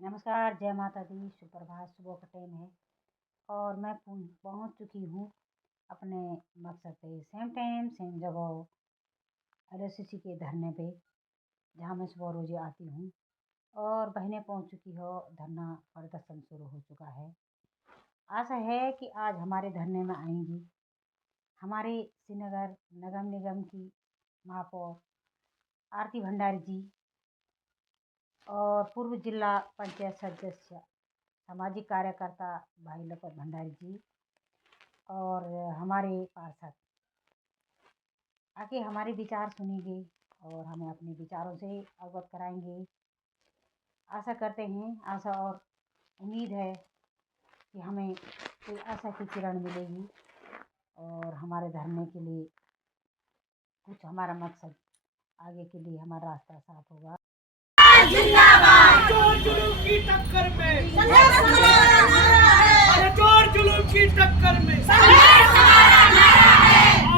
नमस्कार, जय माता दी, सुप्रभात। सुबह का टाइम है और मैं पहुंच चुकी हूँ अपने मकसद पे। सेम टाइम सेम जगह LSCC के धरने पे, जहाँ मैं सुबह रोज़ आती हूँ। और बहनें पहुंच चुकी हो, धरना प्रदर्शन शुरू हो चुका है। आशा है कि आज हमारे धरने में आएंगी हमारे श्रीनगर नगर निगम की महापौर आरती भंडारी जी और पूर्व जिला पंचायत सदस्य सामाजिक कार्यकर्ता भाई लपत भंडारी जी और हमारे पार्षद आके हमारे विचार सुनेंगे और हमें अपने विचारों से अवगत कराएंगे। आशा करते हैं, आशा और उम्मीद है कि हमें कोई आशा की किरण मिलेगी और हमारे धरने के लिए कुछ हमारा मकसद आगे के लिए हमारा रास्ता साफ होगा। जिंदाबाद। चोर जुलूम की टक्कर में, चोर जुलूम की टक्कर में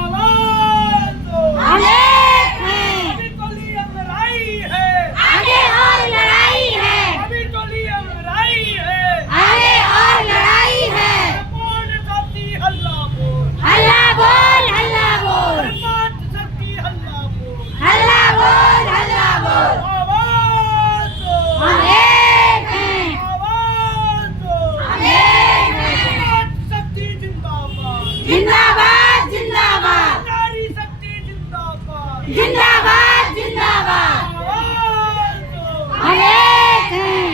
आवाज दो। अभी तो लिए लड़ाई है, आगे और लड़ाई है, अभी तो लिए लड़ाई है, आगे और लड़ाई है। कौन करती हल्ला बोल, हल्ला बोल, हल्ला बोल, मात सकती हल्ला बोल, हल्ला बोल, हल्ला बोल। आवाज दो। हम एक हैं, आवाज दो। हम एक हैं। मात सकती जिंदाबाद, जिंदाबाद, जिंदाबाद, नारी शक्ति जिंदाबाद, जिंदाबाद, जिंदाबाद। आवाज दो। हम एक हैं।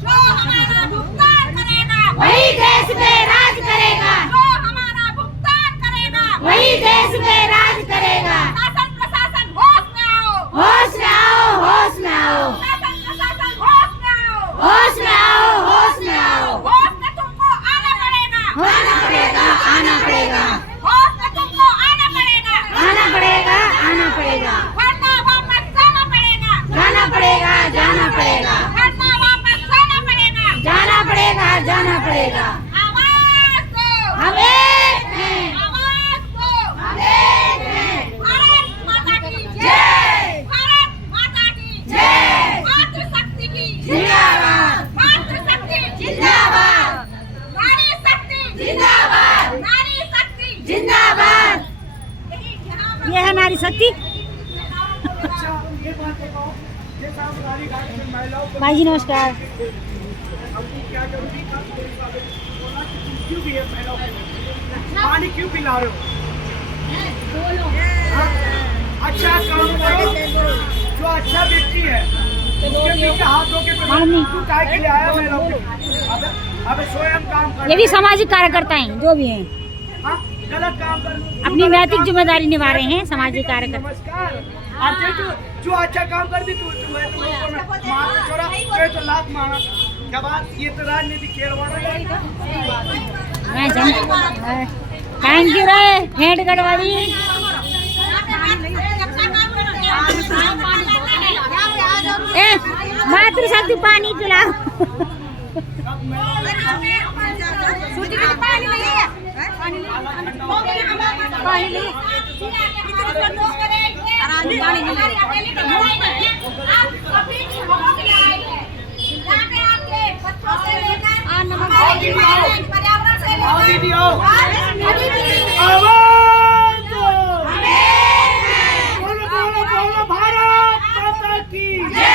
जो हमारा भुगतान करेगा वही देश पे राज करेगा, जो हमारा भुगतान करेगा वही देश पे राज करेगा। शासन प्रशासन होश में आओ, होश में आओ, होश में आओ, शासन प्रशासन होश में आओ, होश में आओ, होश में आओ। होश में तुमको आना पड़ेगा, आना पड़ेगा, आना पड़ेगा, होश में तुमको आना पड़ेगा, आना पड़ेगा, आना पड़ेगा, वरना वापस जाना पड़ेगा, जाना पड़ेगा, जाना पड़ेगा, वरना वापस जाना पड़ेगा। जाना पड़ेगा, जाना पड़ेगा। आवाज दो, हम एक हैं, आवाज दो। हम एक हैं। भारत माता की जय, भारत माता की जय। मातृशक्ति की जिंदाबाद, मातृशक्ति जिंदाबाद, नारी शक्ति जिंदाबाद, नारी शक्ति जिंदाबाद। ये है नारी शक्ति। अच्छा, ये बात बताओ, ये साहब गाड़ी घाट में महिलाओं को भाई जी नमस्कार। हमको क्या जरूरी था? पुलिस वाले ने बोला कि तुम क्यों भी है महिलाओं को पानी क्यों पिला रहे हो? हाँ? अच्छा काम करो, जो अच्छा व्यक्ति है उसके पीछे हाथ धो के तू काहे के लिए आया महिलाओं के? अबे स्वयं काम कर, ये भी सामाजिक कार्यकर्ता हैं, जो भी हैं, हाँ? गलत काम कर, अपनी नैतिक जिम्मेदारी निभा रहे हैं सामाजिक कार्यकर्ता। नमस्कार। और जो अच्छा काम कर दी तू मार छोड़ा, तो लात मारा। क्या बात, ये तो राजनीति खेल वाला। मैं थैंक यू रे हेड गढ़वाली। ए मातृशक्ति पानी पिलाओ। पर्यावरण से आओ दीदी आओ, लेकर आवाज दो। बोलो बोलो बोलो, भारत माता की जय।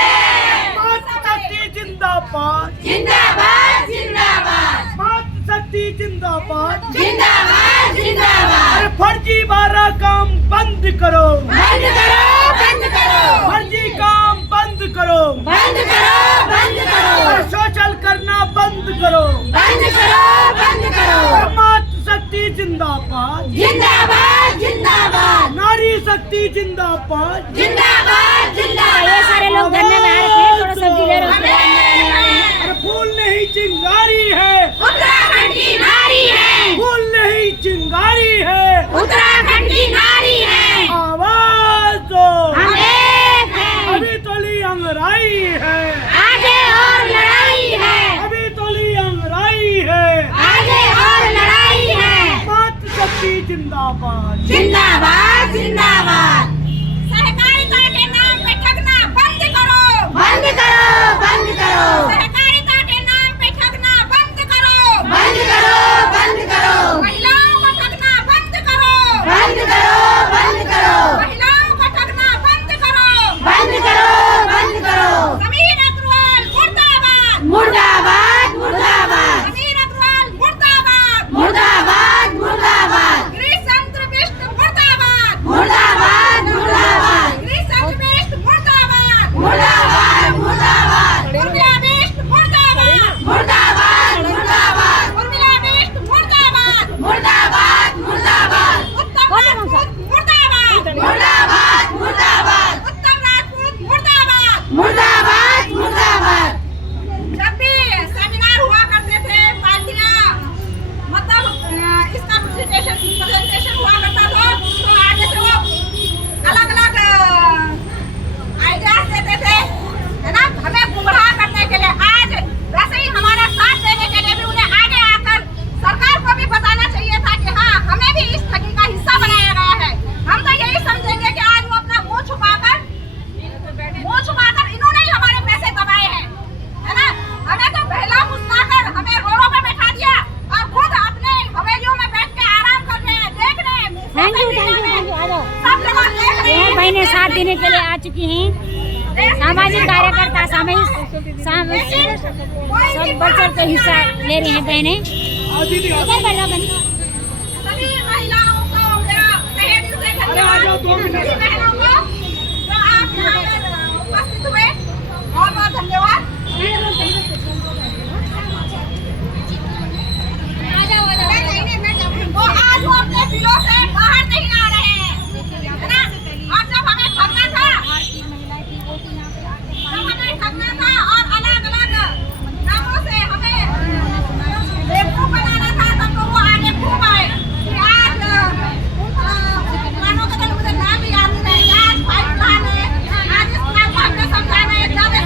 मातृशक्ति जिंदाबाद, जिंदाबाद, जिंदाबाद, मातृशक्ति जिंदाबाद, जिंदाबाद, जिंदाबाद। अरे फर्जीवाड़ा काम बंद करो, बंद करो, बंद करो, फर्जी काम बंद करो, बंद करो, बंद करो, और शोषण करना बंद करो, बंद करो, बंद करो। और मातृशक्ति जिंदाबाद, जिंदाबाद, जिंदाबाद, नारी शक्ति जिंदाबाद, जिंदाबाद, जिंदाबाद। ये सारे लोग धरने में आ रखे हैं, थोड़ा सब्जी ले रहे हैं। अरे फूल नहीं चिंगारी है, उत्तराखंड की नारी है, फूल नहीं चिंगारी है, उत्तराखंड की नारी है। आवाज दो। हम एक हैं, अभी तो ली अंगराई है, आगे और लड़ाई है, अभी तो ली अंगराई है, आगे और लड़ाई है। मातृशक्ति जिंदाबाद, जिंदाबाद, जिंदाबाद। सहकारिता के नाम पे ठगना बंद करो, बंद करो, सब बढ़ चढ़ के हिस्सा ले रही हैं बहनें। सभी महिलाओं को तहे दिल से धन्यवाद सभी बहनों को जो आप यहाँ पर उपस्थित हुए, बहुत बहुत धन्यवाद। वो आज वो अपने दिलों से बाहर नहीं आ रहे हैं, है ना? और जब हमें ठगना था और अलग अलग नामों से हमें बेवकूफ बनाना था, तब तो वो आगे खूब आए कि आज मानो का मुझे नाम ही याद नहीं है, आज भाई प्लान है, आज इस प्लान को हमने समझाना है ज्यादा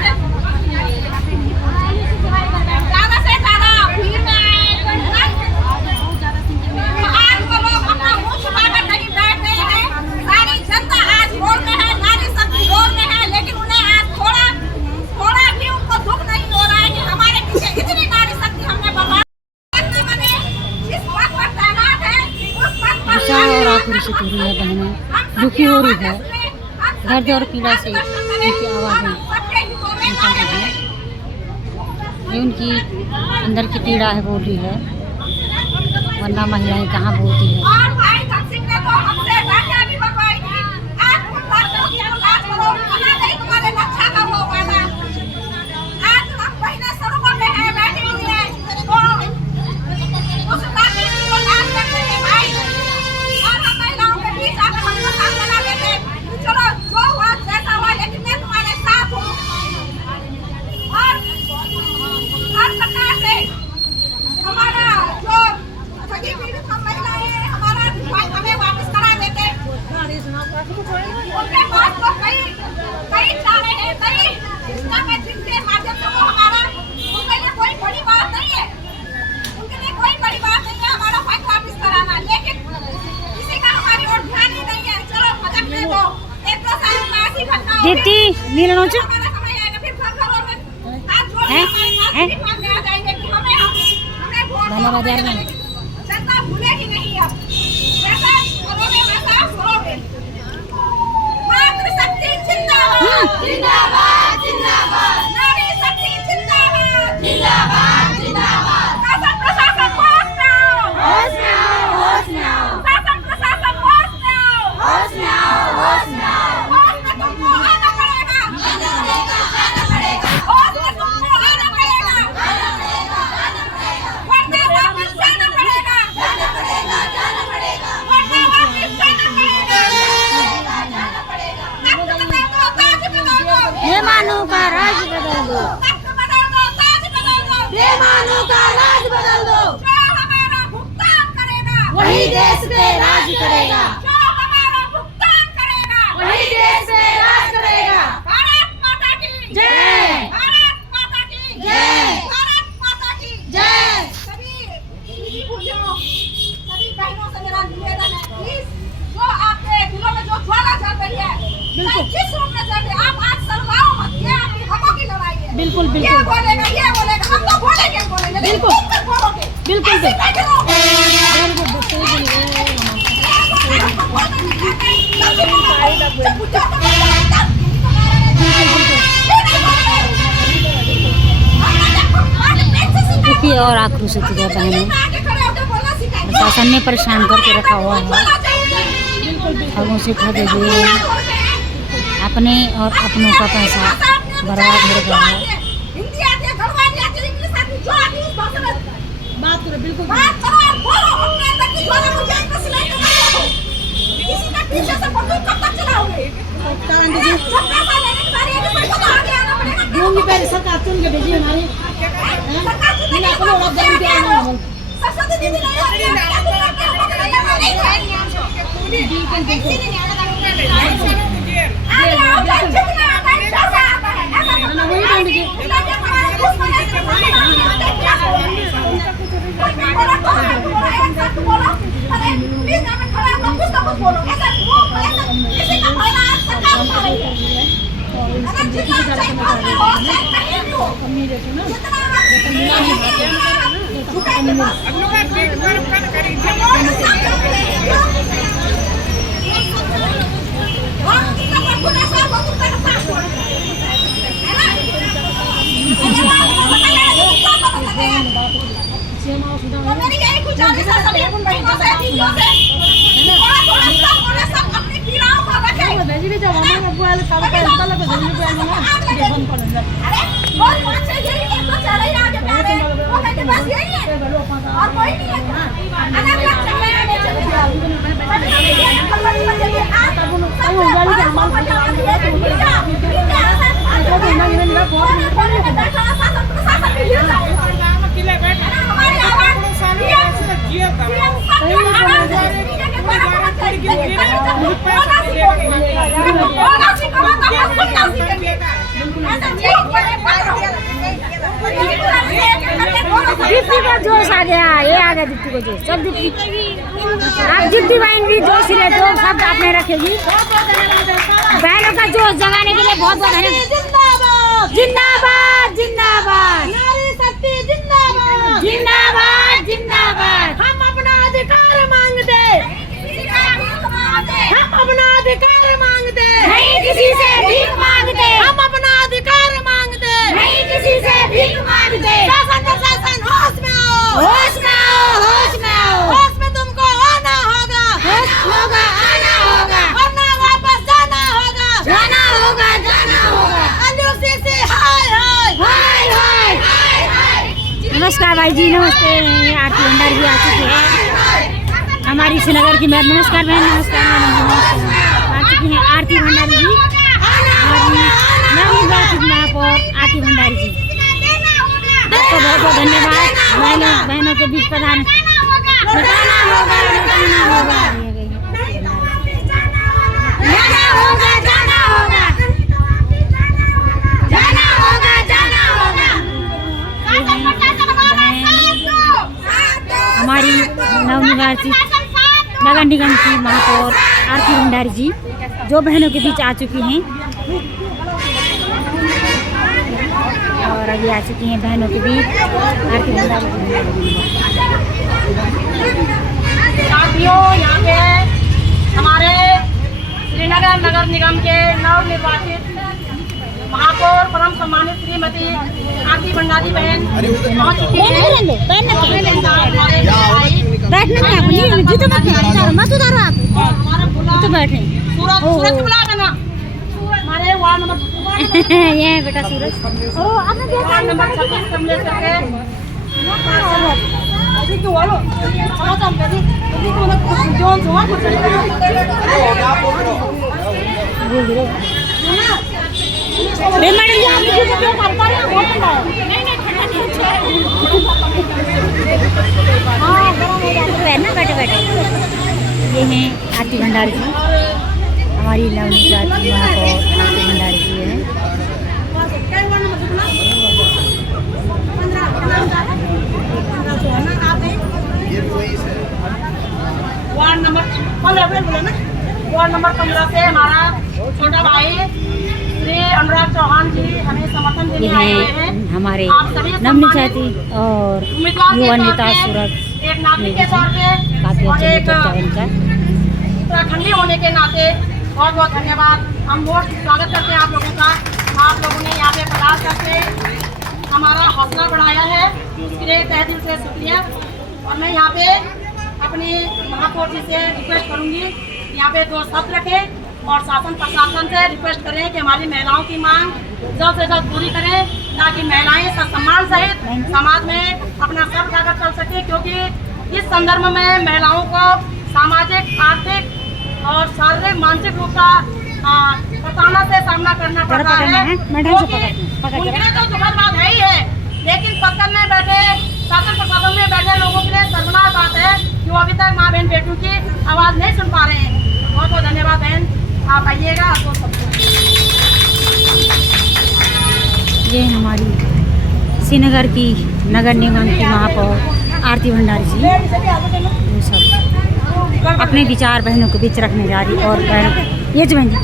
से ज्यादा भीड़ में आए, है ना? तो आज वो लोग अपना मुंह छुपाकर नहीं बैठ रहे हैं, सारी जनता आज रोड में है, नारी सब रोड में है, लेकिन उन्हें आज थोड़ा भी उनको दुख नहीं हो रहा है कि हमारे पीछे इतनी नारी शक्ति हमने बर्बाद बने जिस पद पर तैनात है उस पद पर और आक्रोशित हो रही है बहनें, दुखी हो रही है, दर्द और पीड़ा से उनकी आवाज़ें निकल रही है, ये उनकी अंदर की पीड़ा है बोल रही है, वरना महिलाएं कहाँ बोलती है। और भाई धन सिंह ने तो हमसे डांटिया भी बनवाई थी, आज उन बातों की उल्लास करो, कहाँ गई तुम्हारे रक्षा का वो वादा? आज हम महीने सड़कों पे हैं, बैठी हुई हैं, तो उस ताकि को लाश करते थे भाई, और हम महिलाओं के बीच आकर हमको साथ लगा देते, चलो जो हुआ जैसा हुआ, लेकिन मैं तुम्हारे साथ हूँ। और हर प्रकार से हमारा जो सभी पीड़ित हम महिलाएं हैं, हमारा भाई हमें वापस करा देते। उनके पास तो कई चारे हैं, कई सिस्टम है जिनके माध्यम से वो हमारा, उनके लिए कोई बड़ी बात नहीं है, उनके लिए कोई बड़ी बात नहीं है हमारा भाई वापस कराना, लेकिन किसी का हमारी ओर ध्यान ही नहीं है। चलो भजन ले दो, 1-2 साल में ऐसी घटना हो दीदी नीलनो च हमारा समय आएगा, फिर घरों में हाथ जोड़ के हमारे पास भी मांगने आ जाएंगे कि हमें वोट धन्यवाद यार मैंने। जनता भूलेगी नहीं, अब जैसा करोगे वैसा करोगे। मातृशक्ति जिंदाबाद जिंदाबाद जिंदाबाद, नारी शक्ति जिंदाबाद जिंदाबाद जिंदाबाद। शासन प्रशासन होश में आओ, होश में आओ, होश में आओ। शासन प्रशासन होश में आओ, होश में आओ, होश में आओ। होश में तुमको आना पड़ेगा, आना पड़ेगा, आना पड़ेगा। होश में तुमको आना पड़ेगा, आना पड़ेगा, आना पड़ेगा। वरना वापस जाना पड़ेगा, जाना पड़ेगा, जाना पड़ेगा। वरना वापस जाना पड़ेगा, जाना पड़ेगा। तख्त बदल दो, ताज बदल दो, बेमानों का राज बदल दो, तख्त बदल दो, ताज बदल दो, बेईमानों का राज बदल दो, जो हमारा भुगतान करेगा वही देश पे राज करेगा, जो हमारा भुगतान करेगा वही देश पे राज करेगा। भारत माता की जय, भारत माता की जय, भारत माता की जय। सभी दीदी भूलियों, सभी बहनों से मेरा निवेदन है, प्लीज जो आपके दिलों में जो ज्वाला चल रही है, चाहे जिस रूप में चल रही है, आप आज शर्माओ मत, ये आपकी हकों की लड़ाई है। बिल्कुल ये बिल्कुल बोलेगा, ये बोलेगा, हम तो बोलेंगे बोलेंगे, लेकिन बिल्कुल। तुम तक बोलोगे, बिल्कुल ऐसे बैठे रहो। दुखी और आक्रोशित है बहनें, प्रशासन ने परेशान करके रखा हुआ है, ठगों से ठगे हुए हैं, अपने और अपनों का पैसा बर्बाद हो गया है। बात करो, बिल्कुल बात करो और बोलो, अपने अंदर की ज्वाला मुझे अंदर से लेकर आओ। किसी का पीछे से बंदूक कब तक चलाओगे? छोटा सा लेने की बारी है कि सबको तो आगे आना पड़ेगा। दूंगी पहले सरकार चुन के भेजिए हमारी सरकार चुन के अपने और जल्दी आगे आना आओ। सरस्वती दीदी नहीं आ रही है, क्या तुम करते हो? आगे आओ, चाहे जितना आता है, जैसा आता है, ऐसा सब वही बोल दीजिए। इलाके हमारे दुश्मन है, सिर्फ हमारे आते हैं, क्या कोई बोला तो है, बोला एक साथ बोलो, अरे प्लीज यहाँ पे खड़ा हो, कुछ ना कुछ बोलो, ऐसा किसी का भला आज सरकार उठा रही है। अगर जितना सही बात में हो, सही कहीं भी हो, जितना झुकेंगे बस। है ना? और मेरी यही गुजारिश है सभी बहनों से, दीदियों से, थोड़ा थोड़ा सब बोले, सब अपनी पीड़ाओं को रखें। अरे बहुत अच्छे, यही एक तो चल रही आगे प्यारे, वो कहते बस यही है और कोई नहीं है। अलग अलग चल रहे आगे चले जाओ। सभी ये कलवरी बच्चे के आज सब लोग बजा रही है, मीडिया हमारी आवाज दीप्ति का जोश आ गया, ये आ गया दीप्ति को जोश। सब दीप्ति आप दीप्ति बहन भी जोश ले, जो सब आपने रखेगी। बहनों का जोश जगाने के लिए बहुत बहुत धन्यवाद। जिंदाबाद जिंदाबाद, नारी शक्ति जिंदाबाद, जिंदाबाद जिंदाबाद। हम अपना अधिकार मांगते, हम अपना अधिकार मांगते, नहीं किसी से भीख मांगते, हम अपना अधिकार मांगते, नहीं किसी से भीख मांगते। शासन प्रशासन होश में आओ, होश में आओ, होश में आओ, होश में तुमको आना होगा, होश होगा, आना होगा, वरना वापस जाना होगा, जाना होगा, जाना होगा। अंदरूनी से हाय हाय हाय हाय हाय हाय। नमस्कार भाई जी, नमस्ते। आरती भंडारी जी आ चुकी है हमारी श्रीनगर की मैम। नमस्कार बहन, नमस्कार मैम, आ चुकी हैं आरती भंडारी जी, हमारी नवनिर्वाचित महापौर आरती भंडारी जी। आपको बहुत बहुत धन्यवाद। बहनों के बीच प्रधान बताना होगा, बताना होगा, जाना होगा, जाना होगा, जाना होगा, जाना होगा। हमारी नवनिर्वाचित नगर निगम की महापौर आरती भंडारी जी जो बहनों के बीच आ चुकी हैं और अभी आ चुकी हैं बहनों के बीच आरती भंडारी जी। साथियों, यहाँ पे हमारे श्रीनगर नगर निगम के नवनिर्वाचित महापौर परम सम्मानित श्रीमती आरती भंडारी बहन पहुँच चुकी है। सूरज बुला देना, हमारे वार्ड नंबर ये है बेटा सूरज। वार्ड नंबर 26 कमले करके बैठे बैठे ये हैं आरती भंडारी जी, हमारी नवनिर्वाचित महापौर आरती भंडारी जी हैं। वार्ड नंबर 15 बोले ना, वार्ड नंबर 15 से हमारा छोटा भाई श्री अनुराग चौहान जी हमें समर्थन ये देने आए हुए हैं हैं। हमारे आप सभी नवनिर्वाचित और उम्मीदवार के युवा तौर नेता पे, सूरज एक नागरिक के तौर पे काफी और अच्छा एक नेतृत्व है इनका। उत्तराखंडी होने के नाते बहुत बहुत धन्यवाद। हम बहुत स्वागत करते हैं आप लोगों का। आप लोगों ने यहाँ पे पधार करके हमारा हौसला बढ़ाया है, इसके लिए तहे दिल से शुक्रिया। और मैं यहाँ पे अपनी महापौर जी से रिक्वेस्ट करूँगी यहाँ पे 2 शब्द रखें और शासन प्रशासन से रिक्वेस्ट करें कि हमारी महिलाओं की मांग जल्द से जल्द पूरी करें, ताकि महिलाएं सम्मान सहित समाज में अपना सर उठाकर चल सके। क्योंकि इस संदर्भ में महिलाओं को सामाजिक, आर्थिक और शारीरिक मानसिक रूप का प्रताड़ना से सामना करना पड़ता है। उनके लिए तो दुखद बात है ही है, लेकिन पत्थर में बैठे शासन प्रशासन में बैठे लोगों के लिए शर्मनाक बात है कि वो अभी तक माँ बहन बेटियों की आवाज़ नहीं सुन पा रहे हैं। बहुत बहुत धन्यवाद बहन, आप आइएगा तो सबको। ये हमारी श्रीनगर की नगर निगम की महापौर आरती भंडारी जी, वो सब अपने विचार बहनों के बीच रखने जा रही। और ये जो बहन जी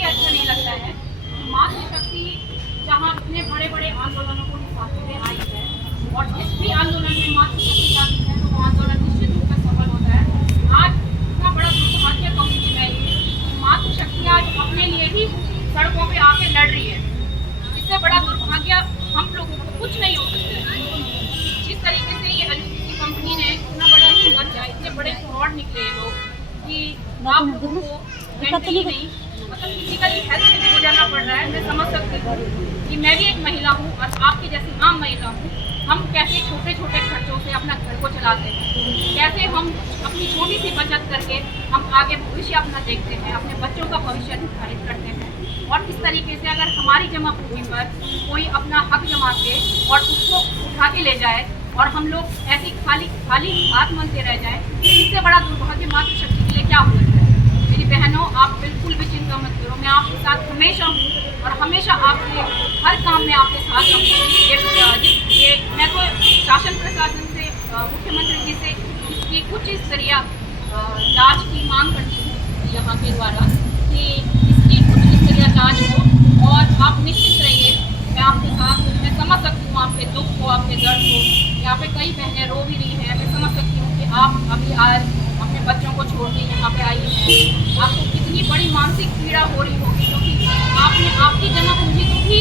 अच्छा नहीं लगता है। मातृशक्ति जहाँ इतने बड़े बड़े आंदोलनों को निभाते हुए आई है और जिस भी आंदोलन में मातृशक्ति का आप लोगों को मेंटली नहीं मतलब फिजिकली हेल्थ से भी गुजरना पड़ रहा है। मैं समझ सकती हूँ कि मैं भी एक महिला हूँ और आपकी जैसी आम महिला हूँ। हम कैसे छोटे छोटे खर्चों से अपना घर को चलाते हैं, कैसे हम अपनी छोटी सी बचत करके हम आगे भविष्य अपना देखते हैं, अपने बच्चों का भविष्य निर्धारित करते हैं। और इस तरीके से अगर हमारी जमा पूंजी पर कोई अपना हक जमा के और उसको उठा के ले जाए और हम लोग ऐसे खाली हाथ मलते रह जाए, तो इससे बड़ा दुर्भाग्य मातृशक्ति के लिए क्या हो सकता है। मेरी बहनों, आप बिल्कुल भी चिंता मत करो, मैं आपके साथ हमेशा हूँ और हमेशा आपके हर काम में आपके साथ रहूँगी। ये मैं तो शासन प्रशासन से मुख्यमंत्री जी से इसकी उच्च स्तरीय जांच की मांग करती हूँ यहाँ के द्वारा कि इसकी उच्च स्तरीय जांच हो और आप निश्चित रहिए, मैं आपके साथ हूँ। मैं समझ सकती हूँ आपके दुख को, आपके दर्द को। यहाँ पे कई बहनें रो भी रही हैं। मैं समझ सकती हूँ कि आप अभी आज अपने बच्चों को छोड़ के यहाँ पे आई हैं, आपको कितनी बड़ी मानसिक पीड़ा हो रही होगी, क्योंकि आपकी जमा पूंजी तो थी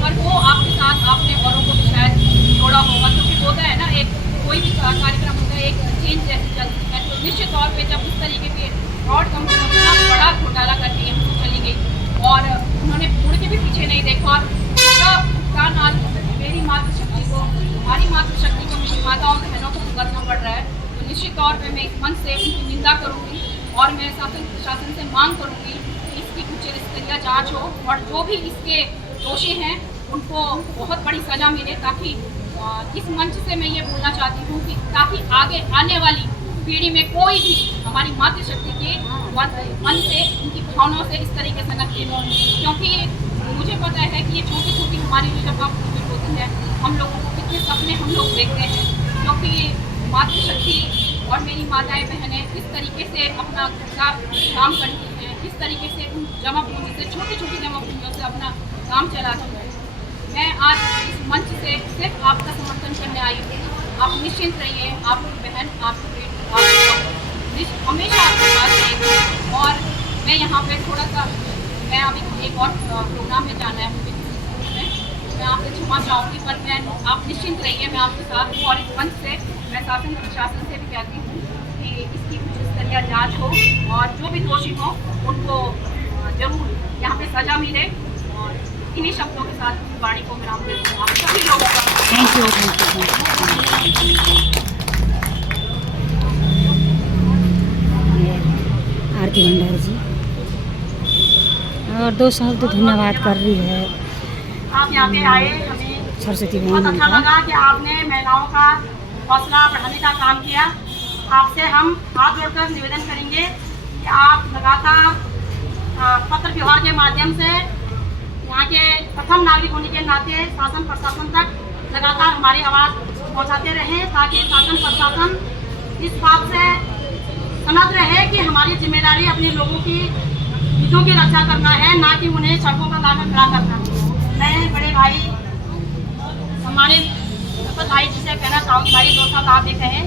पर वो आपके साथ आपने औरों को भी शायद जोड़ा होगा। क्योंकि होता है ना, एक कोई भी कार्यक्रम होता है, एक चेंज जैसी चलती है, तो निश्चित तौर पे जब इस तरीके की फ्रॉड कंपनी इतना बड़ा घोटाला करके यहाँ से चली गई और उन्होंने मुड़ के भी पीछे नहीं देखा और उसका भुगतान आज मेरी मातृशक्ति को, हमारी मातृशक्ति को, मेरी माताओं बहनों को भुगतना पड़ रहा है, तो निश्चित तौर पर मैं इस मंच से उनकी निंदा करूँगी और मैं शासन से मांग करूँगी कि इसकी उच्च स्तरीय जाँच हो और जो भी इसके दोषी हैं उनको बहुत बड़ी सज़ा मिले, ताकि इस मंच से मैं ये बोलना चाहती हूँ कि ताकि आगे आने वाली पीढ़ी में कोई भी हमारी मातृशक्ति के मन से, उनकी भावनाओं से इस तरीके से न खेले। क्योंकि मुझे पता है कि ये छोटी छोटी हमारी जो जब होती है, हम लोगों को कितने सपने हम लोग देखते हैं, क्योंकि मातृशक्ति और मेरी माताएं बहनें इस तरीके से अपना काम करती हैं, इस तरीके से उन जमा पूंजी से, छोटी छोटी जमा पूंजियों से अपना काम चलाती हैं। मैं आज इस मंच से सिर्फ आपका समर्थन करने आई हूँ। आप निश्चिंत रहिए, आपकी बहन, आपकी बेटी हमेशा आपके पास रहेगी। और मैं यहाँ पे थोड़ा सा, मैं अभी एक और प्रोग्राम में जाना है मुझे, मैं आपसे क्षमा चाहूँगी, पर मैं आप निश्चिंत रहिए, मैं आपके साथ हूँ। और इस मंच से मैं शासन प्रशासन से भी कहती हूँ कि इसकी उच्च स्तरीय जाँच हो और जो भी दोषी हो उनको जरूर यहाँ पे सजा मिले। और इन्हीं शब्दों के साथ वाणी को विराम देती हूँ। आप सभी लोगों का थैंक यू। आरती भंडारी जी और 2 साल तो धन्यवाद कर रही है आप यहाँ पे आए, हमें सरस्वती बहुत बहन अच्छा का। लगा कि आपने महिलाओं का हौसला बढ़ाने का काम किया। आपसे हम हाथ जोड़कर निवेदन करेंगे कि आप लगातार पत्र व्यवहार के माध्यम से यहाँ के प्रथम नागरिक होने के नाते शासन प्रशासन तक लगातार हमारी आवाज़ पहुँचाते रहें, ताकि शासन प्रशासन इस बात से समझ रहे कि हमारी जिम्मेदारी अपने लोगों की हितों की रक्षा करना है, ना कि उन्हें सड़कों पर लाकर खड़ा करना। मैं बड़े भाई हमारे भाई जी से कहना चाहूँगी, भाई 2 साल आप देखे हैं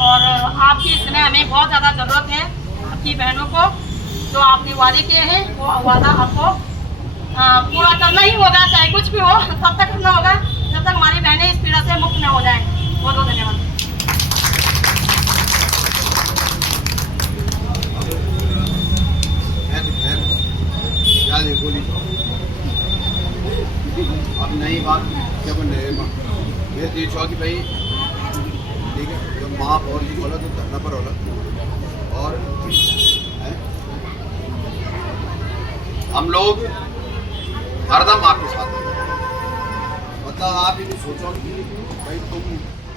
और आपकी इस समय हमें बहुत ज़्यादा ज़रूरत है आपकी बहनों को। जो आपने वादे किए हैं वो वादा आपको पूरा करना ही होगा, चाहे कुछ भी हो तब तक करना होगा जब तक हमारी बहनें इस पीड़ा से मुक्त न हो जाएं। बहुत बहुत धन्यवाद। अब नई बात जब मेरे देश कि भाई ठीक है, जब महापौर जी बोला तो धरना पर होला और हम लोग हरदम आपके साथ हैं। मतलब आप ये सोचो कि भाई तुम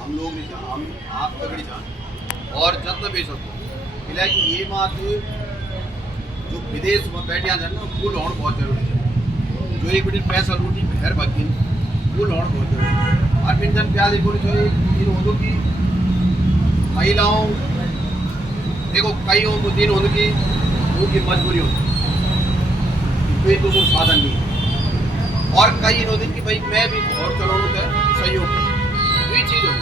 हम लोग नहीं जान, हम आप तगड़ी जान और जब तक सको मिला कि ये बात जो विदेश में बैठे जाए ना वो लौट बहुत जरूरी है। जो एक मिनट पैसा रोटी घर बाकी वो लौट बहुत जरूरी है। हर दिन जन प्याज बोले जो इन होदों की महिलाओं देखो कई को दिन होने की वो की मजबूरी होती तो एक दूसरे साधन नहीं है। और कई इन दिन की भाई मैं भी और चलाऊँ तो सहयोग ये चीज़ हो।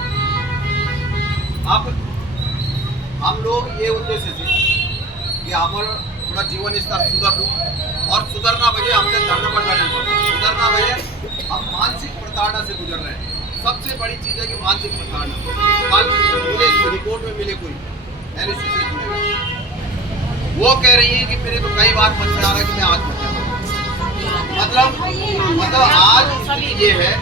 अब हम लोग ये उद्देश्य से कि हमारा थोड़ा जीवन स्तर सुधर लूँ और सुधरना वजह हमने धरना पर बैठे सुधरना वजह हम मानसिक प्रताड़ना से गुजर रहे हैं। सबसे बड़ी चीज़ है कि मानसिक प्रताड़ना कल मुझे रिपोर्ट में मिले कोई एलओसी से जुड़े हुए वो कह रही है कि मेरे तो कई बार मन में आ रहा है कि मैं आत्महत्या करूं। मतलब आज स्थिति ये है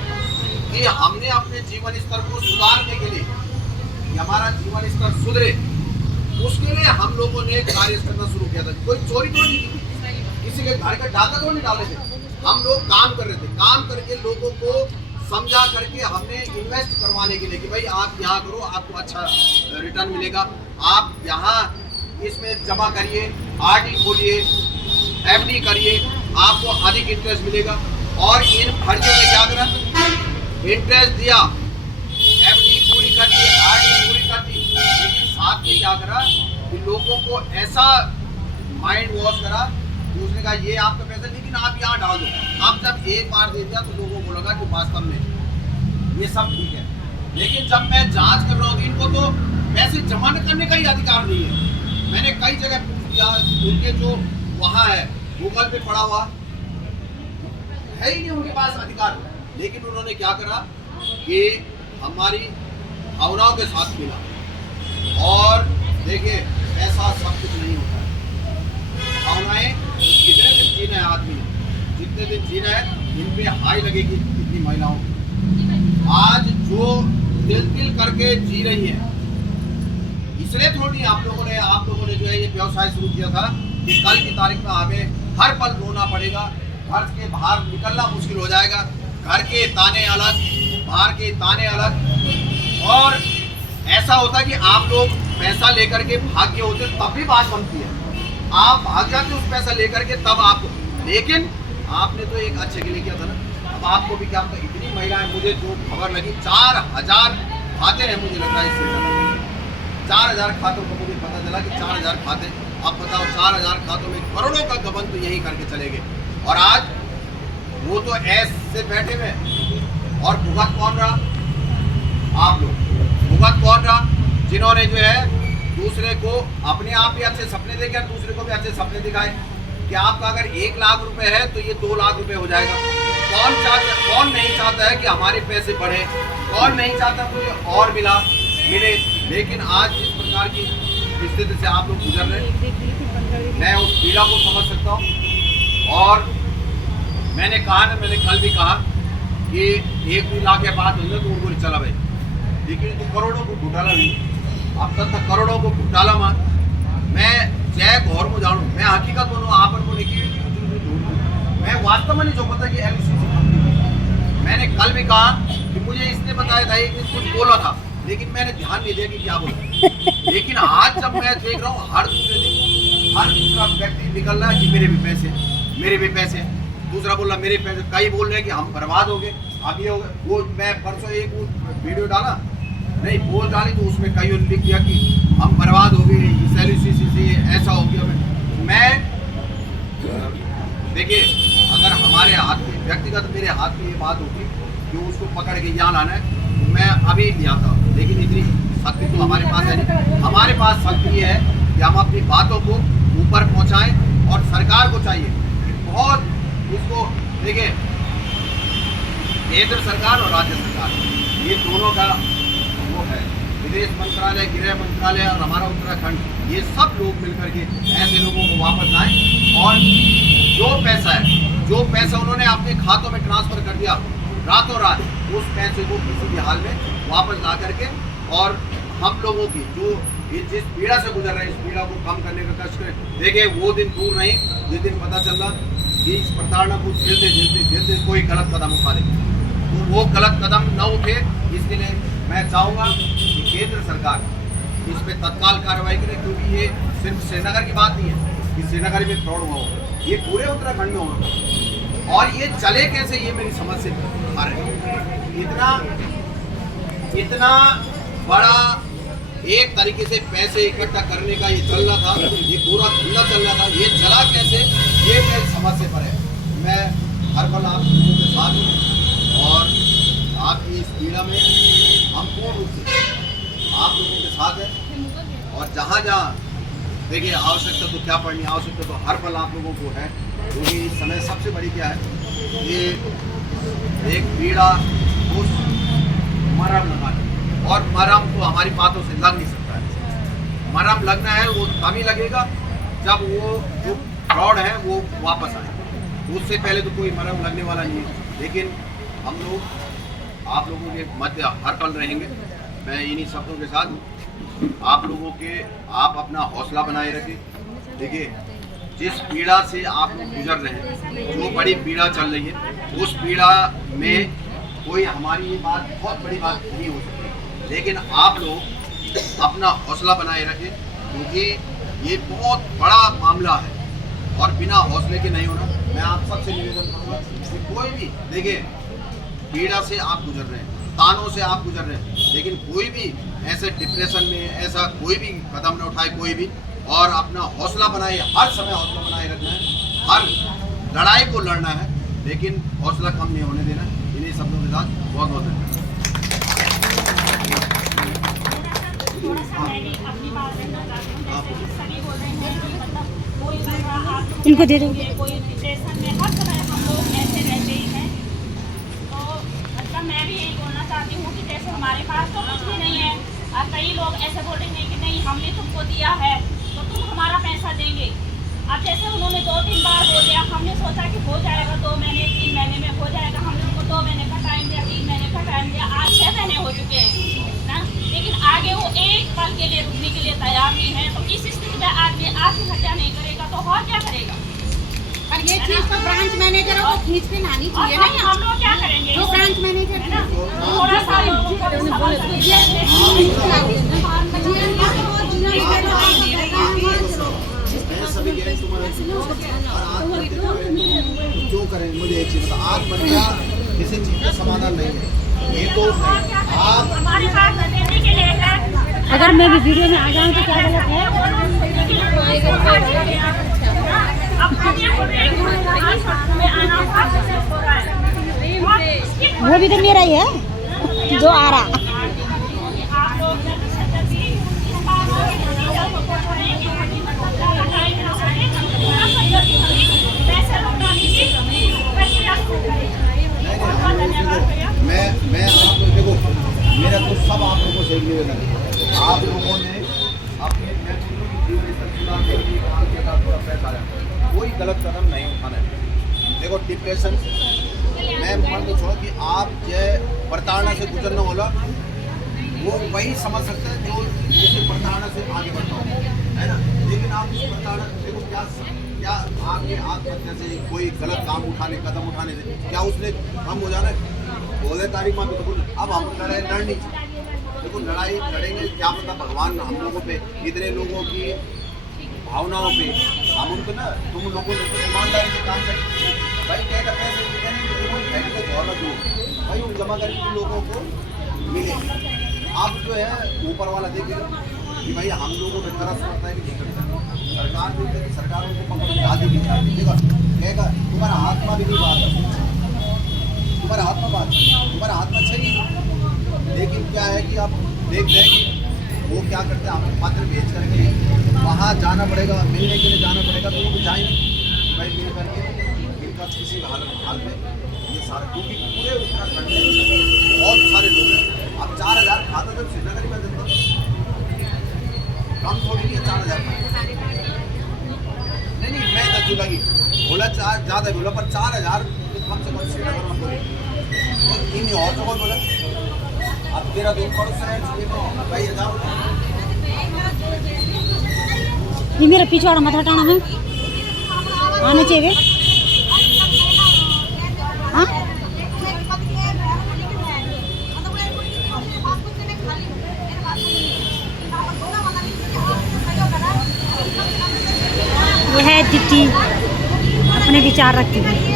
कि हमने अपने जीवन स्तर को सुधारने के लिए, कि हमारा जीवन स्तर सुधरे, उसके लिए हम लोगों ने कार्य करना शुरू किया था। कोई चोरी तो नहीं की, किसी के घर का डाका तो नहीं डाले थे, हम लोग काम कर रहे थे। काम करके लोगों को समझा करके हमने इन्वेस्ट करवाने के लिए कि भाई आप यहाँ करो, आपको अच्छा रिटर्न मिलेगा, आप यहाँ इसमें जमा करिए, आरडी खोलिए, एफडी करिए, आपको अधिक इंटरेस्ट मिलेगा। और इन फर्जों में क्या करा, इंटरेस्ट दिया, एफडी पूरी कर दी, आरडी पूरी कर दी, लेकिन साथ में क्या करा कि लोगों को ऐसा माइंड वॉश करा कि उसने कहा ये आपका पैसा, लेकिन आप यहाँ डाल दो। अब जब एक बार दे दिया तो लोगों को लगा कि वास्तव में ये सब ठीक है। लेकिन जब मैं जांच कर रहा हूँ, इनको तो पैसे जमा करने का ही अधिकार नहीं है। मैंने कई जगह पूछ लिया, उनके जो वहाँ है गूगल पे पड़ा हुआ है ही नहीं उनके पास अधिकार। लेकिन उन्होंने क्या करा कि हमारी भावनाओं के साथ मिला। और देखिए ऐसा सब कुछ नहीं होता है। भावनाएं कितने दिन जीना है आदमी ने, जितने दिन जीना है इन पे हाई लगेगी कितनी महिलाओं। आज जो दिल करके जी रही है, इसलिए थोड़ी आप लोगों ने जो है ये व्यवसाय शुरू किया था कि कल की तारीख में हमें हर पल रोना पड़ेगा, घर के बाहर निकलना मुश्किल हो जाएगा, घर के ताने अलग, बाहर के ताने अलग। और ऐसा होता कि आप लोग पैसा लेकर के भाग्य होते तब भी बात बनती है, आप भाग जाते उस पैसा लेकर के तब आपको। लेकिन आपने तो एक अच्छे के लिए किया था ना। अब आपको भी क्या पता, इतनी महिलाएं, मुझे जो खबर लगी 4000 खाते हैं, मुझे लग रहा है इससे 4000 खातों को मुझे पता चला कि 4000 खाते। अब बताओ 4000 खातों में करोड़ों का गबन तो यही करके चले गए। और आज वो तो ऐसे बैठे हुए, और भुगत कौन रहा? आप लोग। भुगत कौन रहा? जिन्होंने जो है दूसरे को अपने आप भी अच्छे सपने देखे और दूसरे को भी अच्छे सपने दिखाए कि आपका अगर 1 लाख रुपए है तो ये 2 लाख रुपए हो जाएगा। कौन नहीं चाहता है कि हमारे पैसे बढ़े? कौन नहीं चाहता मुझे और मिले? लेकिन आज जिस प्रकार की स्थिति से आप लोग गुजर रहे हैं, मैं उस पीड़ा को समझ सकता हूँ। और मैंने कल भी कहा कि 1-2 लाख के बाद तो उनको चला भाई, लेकिन तो करोड़ों को घोटाला नहीं, अब तक करोड़ों को घोटाला मार। मैं जय घोर में जानू, मैं हकीकत बोलूँ, आपन को नहीं, मैं वास्तव में नहीं जो पता कि एलसीसी कंपनी। मैंने कल भी कहा कि मुझे इसने बताया था, एक दिन कुछ बोला था, लेकिन मैंने ध्यान नहीं दिया कि क्या बोला। लेकिन आज जब मैं देख रहा हूँ हर दूसरा व्यक्ति निकल रहा है कि मेरे भी पैसे, दूसरा बोल रहा मेरे पैसे, कई बोल रहे हैं कि हम बर्बाद हो गए, अब ये हो गए। वो मैं परसों एक वीडियो डाला, नहीं बोल डाली, तो उसमें कई लिख दिया कि हम बर्बाद हो गए, एलसीसी ऐसा हो गया। मैं देखिए, अगर हमारे हाथ में, व्यक्तिगत मेरे हाथ में ये बात होती कि उसको पकड़ के यहाँ लाना है, तो मैं अभी ले आता। लेकिन इतनी शक्ति तो हमारे पास है नहीं। हमारे पास शक्ति ये है कि हम अपनी बातों को ऊपर पहुँचाएँ। और सरकार को चाहिए कि बहुत उसको, देखिए केंद्र सरकार और राज्य सरकार, ये दोनों का वो है, विदेश मंत्रालय, गृह मंत्रालय और हमारा उत्तराखंड, ये सब लोग मिलकर के ऐसे लोगों को वापस लाएं। और जो पैसा उन्होंने अपने खातों में ट्रांसफर कर दिया रातों रात, उस पैसे को किसी भी हाल में वापस ला करके, और हम लोगों की जो जिस पीड़ा से गुजर रहे हैं, इस पीड़ा को कम करने का कष्ट करें। देखिए वो दिन दूर नहीं जिस दिन पता चल रहा कि इस प्रताड़ना को झेलते कोई गलत कदम उठा ले, तो वो गलत कदम न उठे। इसके लिए मैं चाहूँगा कि केंद्र सरकार इस पर तत्काल कार्रवाई करे, क्योंकि ये सिर्फ श्रीनगर की बात नहीं है कि श्रीनगर में फ्रॉड हुआ हो, ये पूरे उत्तराखंड में होगा। और ये चले कैसे, ये मेरी समझ से बाहर है। इतना बड़ा एक तरीके से पैसे इकट्ठा करने का ये चल रहा था, ये पूरा धंधा चल रहा था, ये चला कैसे, ये मेरी समझ से पर है। मैं हर पल आप लोगों के साथ हूँ, और आपकी इस पीड़ा में हम पूर्ण रूप से आप लोगों के साथ हैं। और जहाँ देखिए आवश्यकता तो क्या पड़नी, आवश्यकता तो हर पल आप लोगों को है, क्योंकि इस समय सबसे बड़ी क्या है, ये एक पीड़ा उस मरहम लगाना, और मरहम तो हमारी बातों से लग नहीं सकता है। मरहम लगना है वो तभी लगेगा जब वो जो फ्रॉड है वो वापस आए। उससे पहले तो कोई मरहम लगने वाला नहीं है। लेकिन हम लोग आप लोगों के मध्य हर पल रहेंगे। मैं इन्हीं शब्दों के साथ आप अपना हौसला बनाए रखें। देखिए, जिस पीड़ा से आप लोग गुजर रहे हैं, जो बड़ी पीड़ा चल रही है, उस पीड़ा में कोई हमारी ये बात बहुत बड़ी बात नहीं हो सकती। लेकिन आप लोग अपना हौसला बनाए रखें, क्योंकि ये बहुत बड़ा मामला है और बिना हौसले के नहीं होना। मैं आप सबसे निवेदन करूँगा कि कोई भी, देखिए, पीड़ा से आप गुजर रहे हैं, तानों से आप गुजर रहे हैं, लेकिन कोई भी ऐसे डिप्रेशन में ऐसा कोई भी कदम न उठाए, कोई भी, और अपना हौसला बनाए, हर समय हौसला बनाए रखना है, हर लड़ाई को लड़ना है, लेकिन हौसला कम नहीं होने देना। इन्हीं शब्दों के साथ बहुत बहुत धन्यवाद। इनको दे दो। कोई डिप्रेशन में हर समय हम लोग ऐसे रहते ही हैं। तो मतलब मैं भी यही बोलना चाहती हूँ कि जैसे हमारे पास तो कुछ भी नहीं है, और कई लोग ऐसे बोलेंगे कि नहीं हमने तुमको दिया है तो तुम हमारा पैसा देंगे। अब जैसे उन्होंने 2-3 बार बोल दिया, हमने सोचा कि हो जाएगा 2 महीने 3 महीने में हो जाएगा, हमने उनको 2 महीने का टाइम दिया, 3 महीने का टाइम दिया, आज 6 महीने हो चुके हैं ना। लेकिन आगे वो एक पल के लिए रुकने के लिए तैयार नहीं है। तो इस स्थिति में आदमी आत्महत्या नहीं करेगा तो और क्या करेगा? पर ये चीज तो ब्रांच मैनेजर को खींच के लानी चाहिए ना। हम लोग क्या करेंगे? जो ब्रांच मैनेजर है ना, थोड़ा सा लोगों को भी समझ सभी जो करें, मुझे एक चीज आत्महत्या किसी चीज का समाधान नहीं है। ये तो आप हमारे पास देने के लिए है। अगर मैं भी वीडियो में आ जाऊँ तो क्या गलत है? वो भी तो मेरा ही है जो आ रहा। मैं आप लोग देखो, मेरा तो सब आप लोगों से निवेदन है, आप लोगों ने अपने जीवन स्तर सुधार के लिए काम किया था, थोड़ा पैसा आया, कोई गलत कदम नहीं उठाना है। देखो, डिप्रेशन मैं मान के छोड़ो कि आप जो प्रताड़ना से गुजरना होला, वो वही समझ सकते हैं जो जैसे प्रताड़ना से आगे बढ़ता हो, है ना। लेकिन आप उस प्रताड़ना देखो, क्या आपके आत्महत्या से कोई गलत काम उठाने, कदम उठाने से क्या उसने कम हो जाना है? 16 तारीख में तो अब हम लड़ाई लड़नी, देखो लड़ाई लड़ेंगे, क्या पता भगवान हम लोगों पे, इतने लोगों की भावनाओं पे, हम उनको ना, तुम लोगों ने तो ईमानदारी से काम करें भाई, क्या करते हैं दो भाई, उन जमा करें लोगों को मिले। अब जो है ऊपर वाला देखेगा कि भाई हम लोगों में तरस करता है कि नहीं करता। सरकार जो है, सरकारों को पकड़ आदि नहीं चाहती, कहेगा तुम्हारा आत्मा भी नहीं बात, तुम्हारा आत्मा बात, तुम्हारा आत्मा चाहिए। लेकिन क्या है कि आप देखते हैं कि वो क्या करते हैं, हमें पत्र भेज करके वहाँ जाना पड़ेगा, मिलने के लिए जाना पड़ेगा, तो वो भी जाएंगे भाई मिल करके इनका किसी हाल में ये सारा, क्योंकि पूरे उत्तराखंड में बहुत सारे लोग हैं। अब 4000 खाता जब श्रीनगर में देता कम थोड़ी नहीं है, 4000 नहीं, मैं 10 जुलाई बोला 4 ज़्यादा बोला, पर 4000 कम से कम श्रीनगर में बोले, और इन और जगह बोला। अब तेरा दिन पड़ोस है भाई, ये मेरा पिछवाड़ा मत हटाना है, आना चाहिए। हाँ, यह है दीदी अपने विचार रखती है।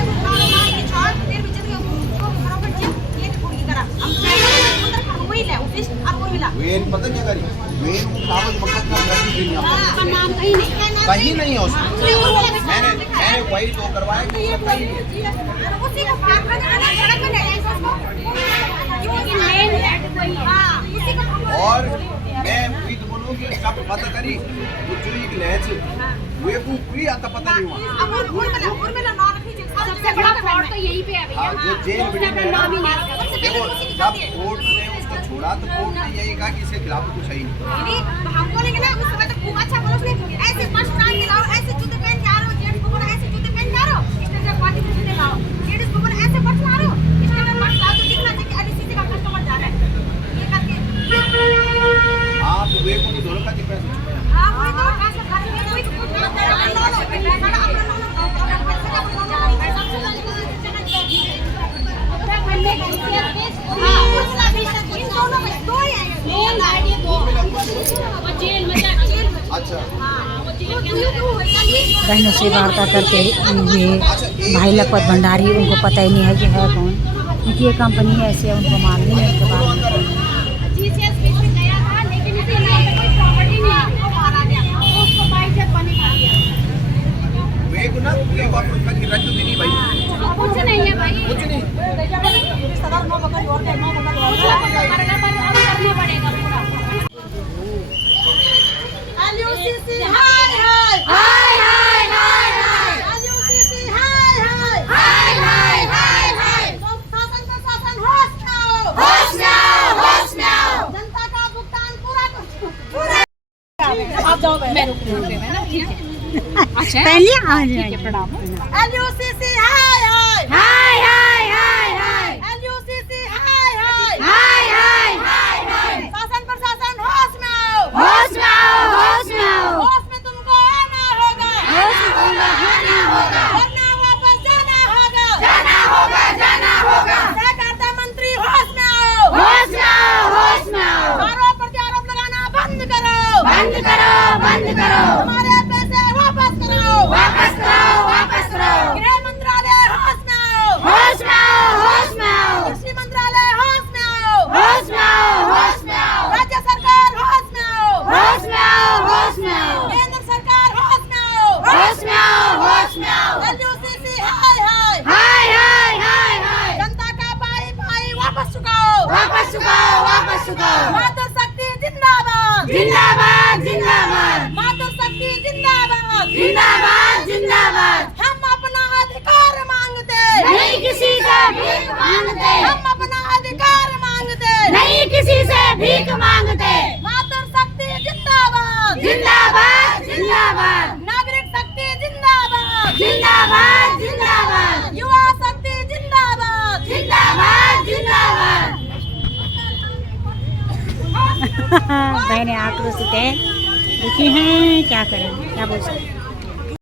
वेन पता क्या करी, वेन को कागज मकसद कहीं नहीं है उसमें। मैंने वही तो करवाया कि कहीं और मैं वही तो बोलूँ कि जब पता करी वो चुरी की लहर से वे को कोई आता पता नहीं हुआ। सबसे बड़ा फ्रॉड तो यही पे है भैया। जो जेल देखो, जब कोर्ट ने उसको छोड़ा बोला तो कोर्ट ने यही कहा कि इसके खिलाफ तो कुछ है ही नहीं। नहीं, हमको लेकिन ना उस समय तो खूब अच्छा बोला उसने, ऐसे फर्स्ट टाइम के लाओ, ऐसे जूते पहन के आ रहे हो, जेंट्स को बोला ऐसे जूते पहन के आ रहे हो, स्टैंडर्ड पार्टी में जूते लाओ, लेडीज को बोला ऐसे पर्स ला रहे हो, स्टैंडर्ड पार्टी लाओ, तो दिखना चाहिए कि अभी का कस्टमर जा रहा है ये करके। हाँ तो वे को नहीं दोनों का पैसे चुके हैं। हाँ वही तो ऐसे घर में कोई तो कुछ ना करे, अपना लो पैसा अपना लो, अपना पैसा का लो, सबसे पहले तो चला जाए अपना बनने का हाँ उसका भी इन दोनों में दो ही है, मेन आईडी दो वो जेल में जाके अच्छा बहनों से वार्ता करते हुए भाई लखपत भंडारी, उनको पता ही नहीं है कि है कौन, क्योंकि ये कंपनी ऐसी है, उनको मालूम नहीं है उसके बारे में। जीसीएस बीच में गया था, लेकिन इसके नाम पे कोई प्रॉपर्टी नहीं है, वो मारा गया, उसको बाइक बने खा दिया। वे को ना ये बात का कि रद्द भी नहीं भाई, कुछ नहीं है भाई, कुछ नहीं। रिश्तेदार नो बकरी और नो बकरी और करना पड़ेगा पूरा। एलयूसीसी हाय हाय हाय हाय हाय हाय, एलयूसीसी हाय हाय हाय हाय हाय हाय, शासन प्रशासन होश में आओ, होश में आओ, होश में आओ, जनता का भुगतान पूरा करो। आप जाओ, मैं रुक रही हूँ ना, ठीक है। अच्छा पहले आ जाए प्रणाम। एलयूसीसी हाय हाय हाय हाय हाय हाय, एलयूसीसी हाय हाय हाय हाय हाय हाय, शासन प्रशासन होश में आओ, होश में आओ, होश में आओ, होश में तुमको आना होगा, होश में तुमको आना होगा, वरना वापस जाना होगा, जाना होगा, जाना होगा। सहकारिता मंत्री होश में आओ, होश में आओ, होश में आओ, आरोप प्रत्यारोप लगाना बंद करो, बंद करो, बंद करो, हमारे पैसे वापस करो, वापस करो, वापस करो। गृह मंत्रालय होश में आओ, होश में आओ, होश में आओ, कृषि मंत्रालय होश में आओ, होश में आओ, होश में आओ, राज्य सरकार होश में आओ, होश में आओ, होश में आओ, केंद्र सरकार होश में आओ, होश में आओ, होश में आओ, एलयूसीसी हाय हाय हाय हाय हाय हाय, जनता का पाई पाई वापस चुकाओ, वापस चुकाओ, वापस चुकाओ। मातृ शक्ति जिंदाबाद, जिंदाबाद, जिंदाबाद, मातृ शक्ति जिंदाबाद, जिंदाबाद, जिंदाबाद। हम अपना अधिकार मांगते, नहीं किसी से भीख मांगते, हम अपना अधिकार मांगते, नहीं किसी से भीख मांगते। मातृ शक्ति जिंदाबाद, जिंदाबाद, जिंदाबाद, नागरिक शक्ति जिंदाबाद, जिंदाबाद, जिंदाबाद, युवा शक्ति जिंदाबाद, जिंदाबाद, जिंदाबाद। बहनें आक्रोशित है, देखिए हैं क्या करें, क्या बोल सकते हैं।